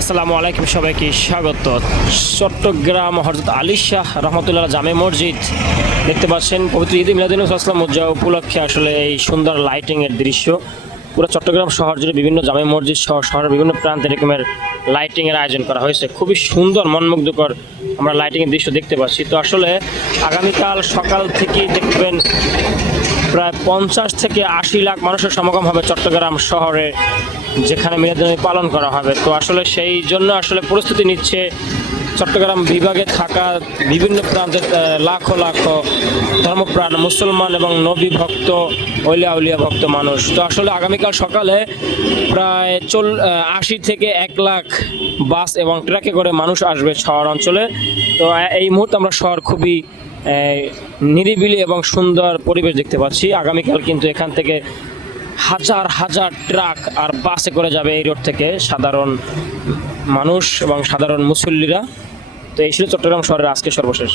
আসসালামু আলাইকুম, সবাইকে স্বাগত। চট্টগ্রাম হজরত আলী শাহ রহমতুল্লাহ জামে মসজিদ। দেখতে পাচ্ছেন, পবিত্র ঈদ মিলাদিন আসলাম উজ্জা উপলক্ষে আসলে এই সুন্দর লাইটিংয়ের দৃশ্য। পুরো চট্টগ্রাম শহর জুড়ে বিভিন্ন জামে মসজিদ সহ শহরের বিভিন্ন প্রান্তে এরকমের লাইটিংয়ের আয়োজন করা হয়েছে। খুবই সুন্দর, মনমুগ্ধকর আমরা লাইটিংয়ের দৃশ্য দেখতে পাচ্ছি। তো আসলে আগামীকাল সকাল থেকেই দেখবেন প্রায় পঞ্চাশ থেকে আশি লাখ মানুষের সমাগম হবে চট্টগ্রাম শহরে যেখানে মিলাদুন্নবী পালন করা হবে। তো আসলে সেই জন্য আসলে প্রস্তুতি নিচ্ছে চট্টগ্রাম বিভাগে থাকা বিভিন্ন প্রান্তের আহ, লাখো লাখো ধর্মপ্রাণ মুসলমান এবং নবী ভক্ত ওলিয়া উলিয়া ভক্ত মানুষ। তো আসলে আগামীকাল সকালে প্রায় চল আশি থেকে এক লাখ বাস এবং ট্রাকে করে মানুষ আসবে শহর অঞ্চলে। তো এই মুহূর্তে আমরা শহর খুবই নিরিবিলি এবং সুন্দর পরিবেশ দেখতে পাচ্ছি। আগামীকাল কিন্তু এখান থেকে হাজার হাজার ট্রাক আর বাসে করে যাবে এই রোড থেকে সাধারণ মানুষ এবং সাধারণ মুসল্লিরা। তো এই ছিল চট্টগ্রাম শহরের আজকে সর্বশেষ।